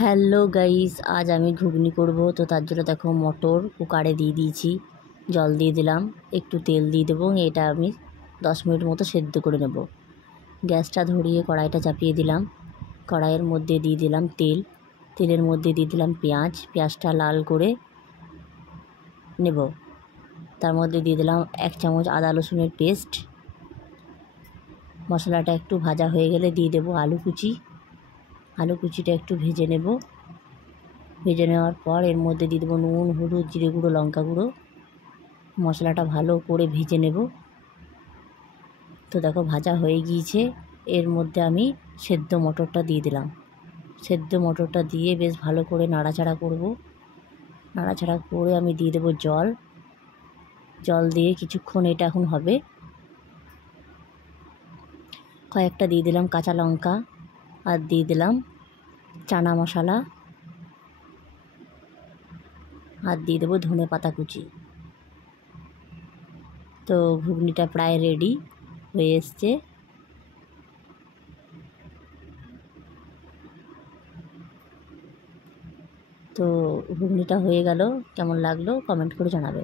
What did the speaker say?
Hello guys, আজ আমি ঘুগনি করব। তো তার জন্য দেখো মটর কুকারে দিয়ে দিয়েছি, জল দিয়ে দিলাম, একটু তেল দিয়ে দেবো। এটা আমি 10 মিনিট মতো সেদ্ধ করে নেব। গ্যাসটা ধরিয়ে কড়াইটা চাপিয়ে দিলাম। কড়াইয়ের মধ্যে দিয়ে দিলাম তেল, তেলের মধ্যে দিয়ে দিলাম পেঁয়াজটা লাল করে নেব। তার মধ্যে দিয়ে দিলাম 1 চামচ আদা রসুনের পেস্ট। মশলাটা একটু ভাজা হয়ে গেলে দিয়ে দেবো আলু কুচিটা একটু ভেজে নেব। ভেজে নেওয়ার পর এর মধ্যে দিয়ে দেবো নুন, হলুদ, জিরে গুঁড়ো, লঙ্কা গুঁড়ো। মশলাটা ভালো করে ভেজে নেব। তো দেখো ভাজা হয়ে গিয়েছে। এর মধ্যে আমি সেদ্ধ মটরটা দিয়ে দিলাম। সেদ্ধ মটরটা দিয়ে বেশ ভালো করে নাড়াচাড়া করব। নাড়াচাড়া করে আমি দিয়ে দেবো জল দিয়ে কিছুক্ষণ এটা এখন হবে। কয়েকটা দিয়ে দিলাম কাঁচা লঙ্কা, আর দিয়ে দিলাম চানা মশলা, আর দিয়ে দেবো ধনে পাতা কুচি। তো ঘুগনিটা প্রায় রেডি হয়ে এসছে। তো ঘুগনিটা হয়ে গেল, কেমন লাগলো কমেন্ট করে জানাবে।